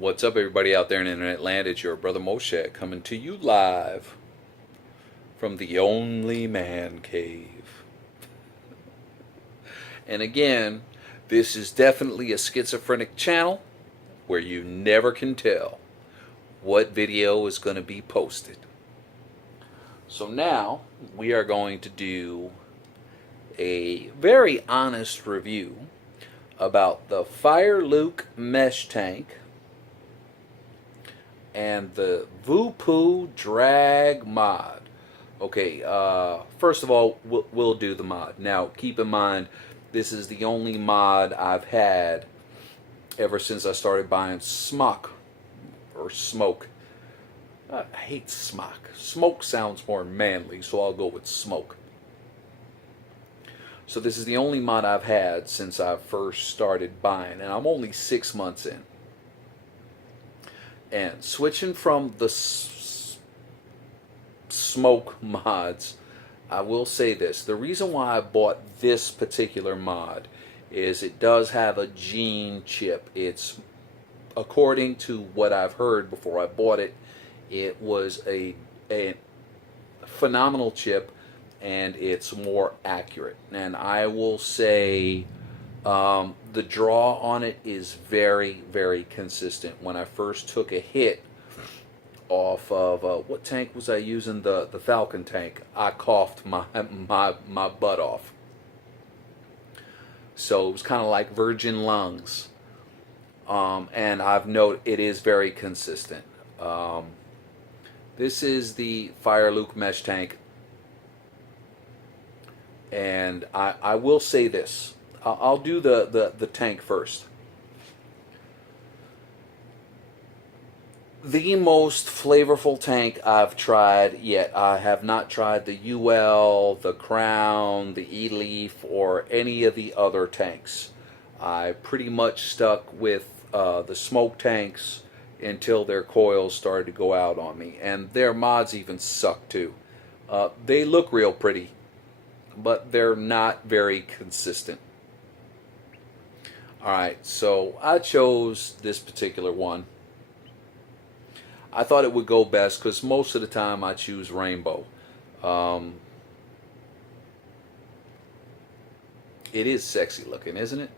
What's up, everybody out there in internet land? It's your brother Moshe coming to you live from the Only Man Cave. And again, this is definitely a schizophrenic channel where you never can tell what video is going to be posted. So now we are going to do a very honest review about the fireluke mesh tank and the voopoo drag mod. Okay, first of all, we'll do the mod. Now, keep in mind, this is the only mod I've had ever since I started buying smock or smoke. I hate smock. Smoke sounds more manly, so I'll go with smoke. So this is the only mod I've had since I first started buying, and I'm only 6 months in. And switching from the smoke mods, I will say this. The reason why I bought this particular mod is it does have a gene chip. It's, according to what I've heard before I bought it, it was a phenomenal chip, and it's more accurate. And I will say the draw on it is very, very consistent. When I first took a hit off of what tank was I using? The Falcon tank. I coughed my butt off. So it was kind of like virgin lungs. And I've noted it is very consistent. This is the fireluke mesh tank, and I will say this. I'll do the tank first. The most flavorful tank I've tried yet. I have not tried the UL, the Crown, the E-Leaf, or any of the other tanks. I pretty much stuck with the smoke tanks until their coils started to go out on me. And their mods even suck too. They look real pretty, but they're not very consistent. Alright, so I chose this particular one. I thought it would go best because most of the time I choose rainbow. It is sexy looking, isn't it?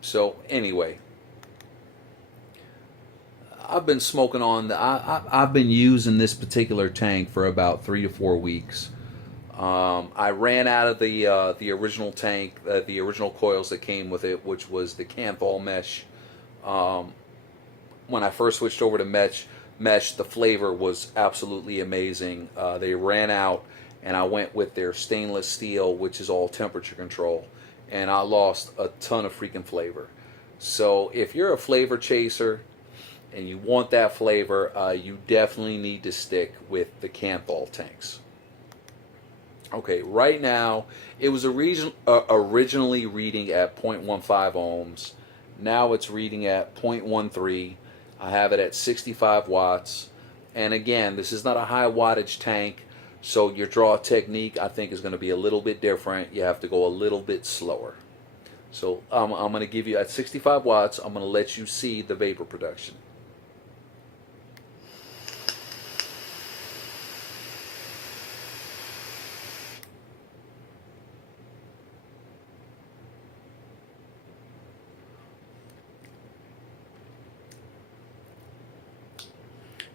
So anyway, I've been smoking on I've been using this particular tank for about 3 to 4 weeks. I ran out of the original tank, the original coils that came with it, which was the tanlk mesh. When I first switched over to mesh, the flavor was absolutely amazing. They ran out, and I went with their stainless steel, which is all temperature control, and I lost a ton of freaking flavor. So if you're a flavor chaser and you want that flavor, you definitely need to stick with the tanlk tanks. Okay, right now, it was originally reading at 0.15 ohms. Now it's reading at 0.13. I have it at 65 watts. And again, this is not a high wattage tank, so your draw technique, I think, is going to be a little bit different. You have to go a little bit slower. So I'm going to give you, at 65 watts, I'm going to let you see the vapor production.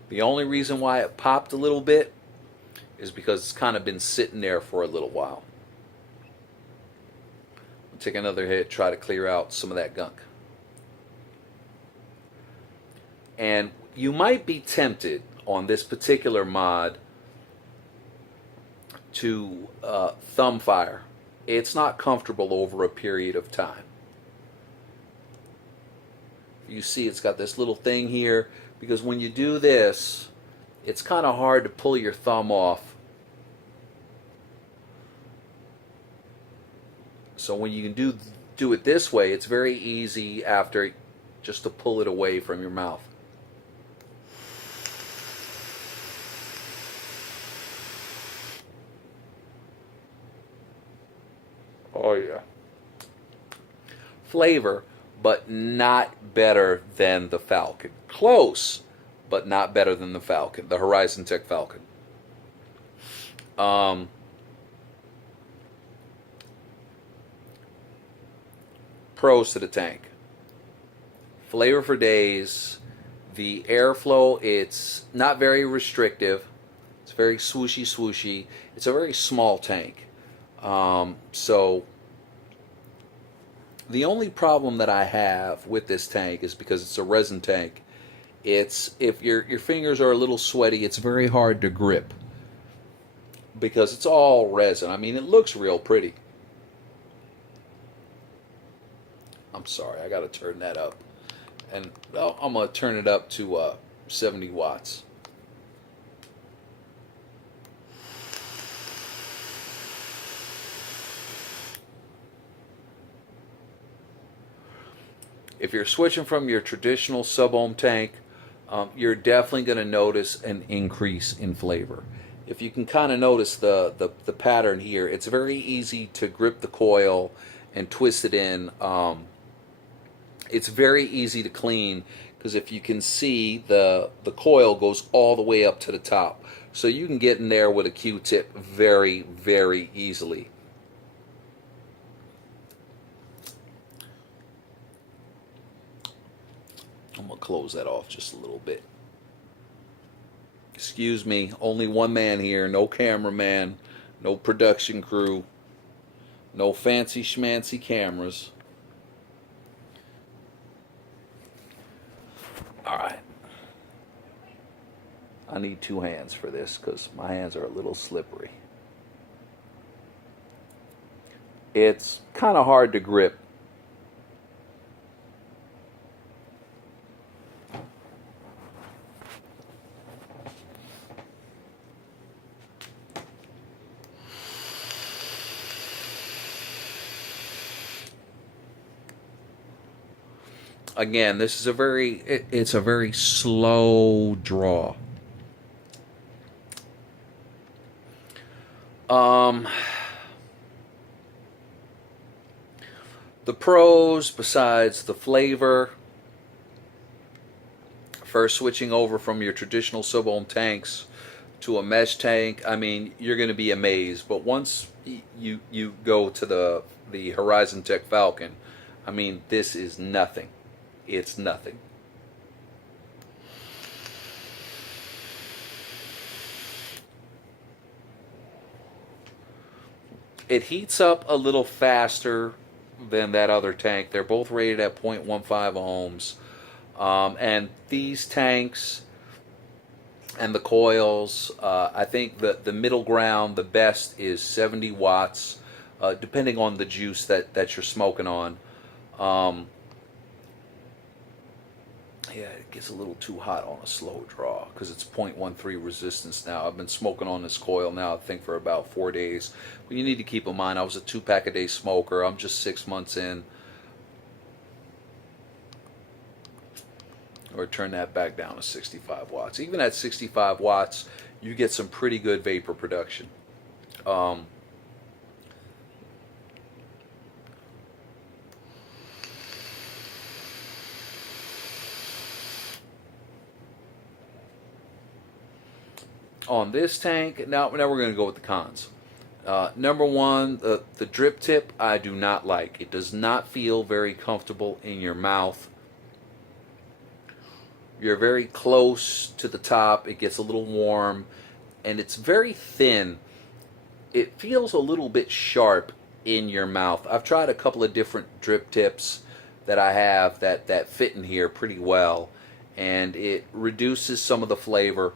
The only reason why it popped a little bit is because it's kind of been sitting there for a little while. I'll take another hit, try to clear out some of that gunk. And you might be tempted on this particular mod to thumb fire. It's not comfortable over a period of time. You see it's got this little thing here, because when you do this, it's kind of hard to pull your thumb off. So when you can do it this way, it's very easy after just to pull it away from your mouth. Oh yeah. Flavor but not better than the Falcon. Close, but not better than the Falcon, the Horizon Tech Falcon. Um, Pros to the tank. Flavor for days. The airflow, it's not very restrictive. It's very swooshy, swooshy. It's a very small tank. So the only problem that I have with this tank is because it's a resin tank. It's if your fingers are a little sweaty, it's very hard to grip because it's all resin. I mean, it looks real pretty. I'm sorry, I got to turn that up. And well, I'm going to turn it up to 70 watts. If you're switching from your traditional sub-ohm tank, you're definitely going to notice an increase in flavor. If you can kind of notice the pattern here, it's very easy to grip the coil and twist it in. It's very easy to clean because if you can see, the coil goes all the way up to the top. So you can get in there with a Q-tip very, very easily. I'm going to close that off just a little bit. Excuse me, only one man here, no cameraman, no production crew, no fancy schmancy cameras. Alright. I need two hands for this because my hands are a little slippery. It's kind of hard to grip. Again, this is it's a very slow draw. The pros, besides the flavor, first switching over from your traditional sub-ohm tanks to a mesh tank, I mean, you're going to be amazed. But once you go to the Horizon Tech Falcon, I mean, this is nothing. It's nothing. It heats up a little faster than that other tank. They're both rated at 0.15 ohms. And these tanks and the coils, I think the middle ground, the best is 70 watts, depending on the juice that you're smoking on. Yeah, it gets a little too hot on a slow draw because it's 0.13 resistance now. I've been smoking on this coil now, I think, for about 4 days. But you need to keep in mind, I was a 2-pack-a-day smoker. I'm just 6 months in. Or turn that back down to 65 watts. Even at 65 watts, you get some pretty good vapor production. On this tank, now we're going to go with the cons. Number one, the drip tip I do not like. It does not feel very comfortable in your mouth. You're very close to the top. It gets a little warm, and it's very thin. It feels a little bit sharp in your mouth. I've tried a couple of different drip tips that I have that fit in here pretty well, and it reduces some of the flavor.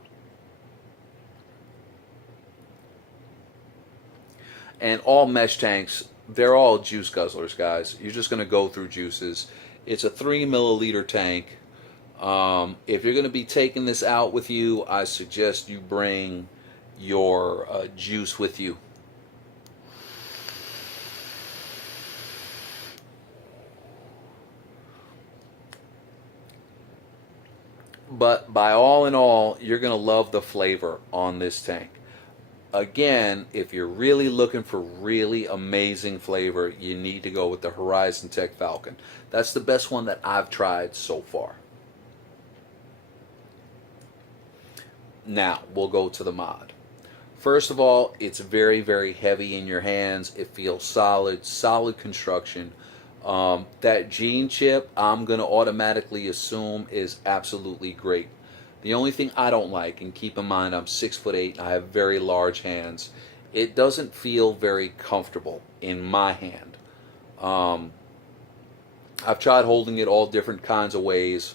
And all mesh tanks, they're all juice guzzlers, guys. You're just going to go through juices. It's a 3 milliliter tank. If you're going to be taking this out with you, I suggest you bring your juice with you. But by all in all, you're going to love the flavor on this tank. Again, if you're really looking for really amazing flavor, you need to go with the Horizon Tech Falcon. That's the best one that I've tried so far. Now, we'll go to the mod. First of all, it's very, very heavy in your hands. It feels solid, solid construction. That gene chip, I'm going to automatically assume is absolutely great. The only thing I don't like, and keep in mind I'm 6'8" and I have very large hands, it doesn't feel very comfortable in my hand. I've tried holding it all different kinds of ways,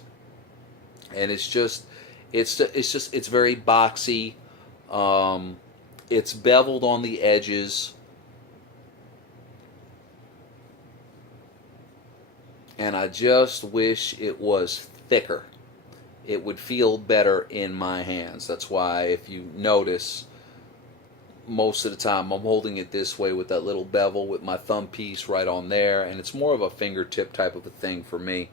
and it's very boxy. It's beveled on the edges, and I just wish it was thicker. It would feel better in my hands. That's why, if you notice, most of the time I'm holding it this way with that little bevel with my thumb piece right on there, and it's more of a fingertip type of a thing for me.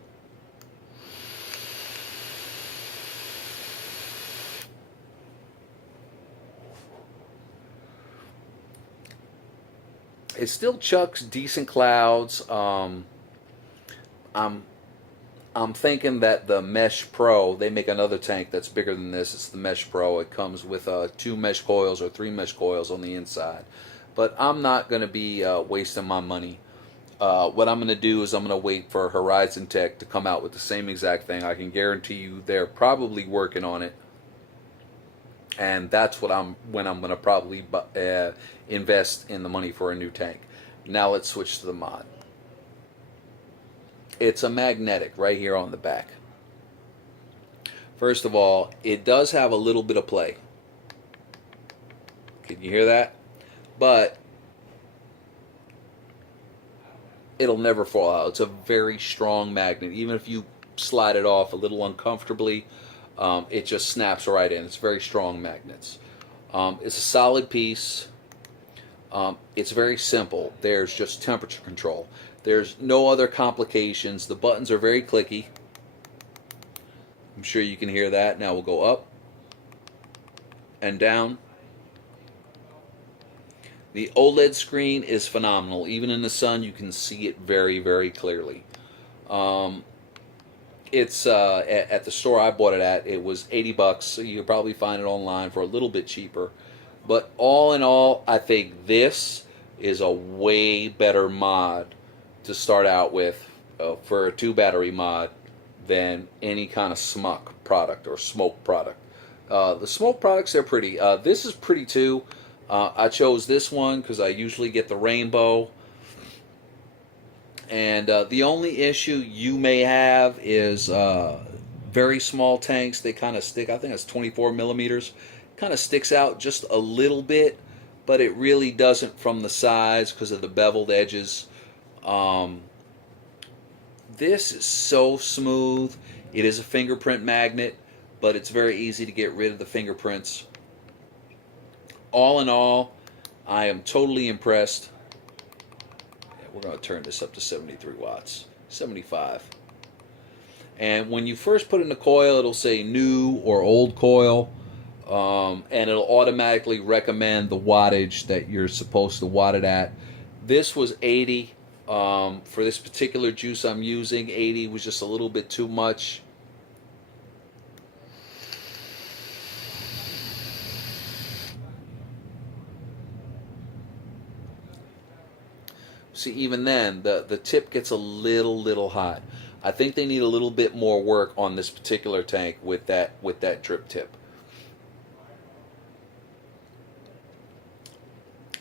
It still chucks decent clouds. I'm thinking that the Mesh Pro, they make another tank that's bigger than this. It's the Mesh Pro. It comes with 2 mesh coils or 3 mesh coils on the inside. But I'm not going to be wasting my money. What I'm going to do is I'm going to wait for Horizon Tech to come out with the same exact thing. I can guarantee you they're probably working on it. And that's when I'm going to probably invest in the money for a new tank. Now let's switch to the mod. It's a magnetic right here on the back. First of all, it does have a little bit of play. Can you hear that? But it'll never fall out. It's a very strong magnet. Even if you slide it off a little uncomfortably, it just snaps right in. It's very strong magnets. It's a solid piece. It's very simple. There's just temperature control. There's no other complications. The buttons are very clicky. I'm sure you can hear that. Now we'll go up and down. The OLED screen is phenomenal. Even in the sun, you can see it very, very clearly. It's at the store I bought it at. It was $80, so you could probably find it online for a little bit cheaper. But all in all, I think this is a way better mod to start out with for a 2-battery mod than any kind of smoke product or smoke product. The smoke products, they're pretty. This is pretty too. I chose this one because I usually get the rainbow. And the only issue you may have is very small tanks. They kind of stick. I think it's 24 millimeters. Kind of sticks out just a little bit, but it really doesn't from the sides because of the beveled edges. This is so smooth. It is a fingerprint magnet, but it's very easy to get rid of the fingerprints. All in all, I am totally impressed. We're going to turn this up to 73 watts, 75. And when you first put in the coil, it'll say new or old coil, and it'll automatically recommend the wattage that you're supposed to watt it at. This was 80. For this particular juice I'm using, 80 was just a little bit too much. See, even then, the tip gets a little hot. I think they need a little bit more work on this particular tank with that drip tip.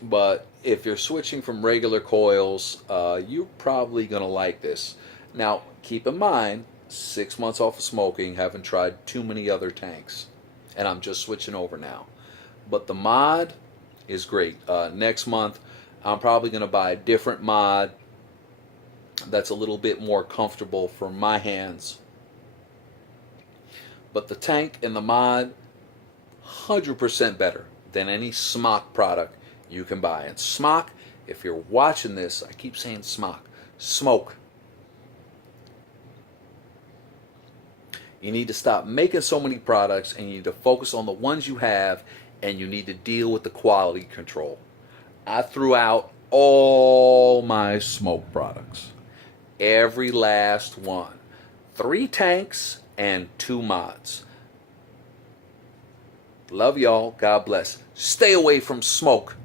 But if you're switching from regular coils, you're probably going to like this. Now, keep in mind, 6 months off of smoking, haven't tried too many other tanks. And I'm just switching over now. But the mod is great. Next month, I'm probably going to buy a different mod that's a little bit more comfortable for my hands. But the tank and the mod, 100% better than any smoke product you can buy. And smoke, if you're watching this, I keep saying smoke, smoke. You need to stop making so many products and you need to focus on the ones you have and you need to deal with the quality control. I threw out all my smoke products, every last one. 3 tanks and 2 mods. Love y'all. God bless. Stay away from smoke.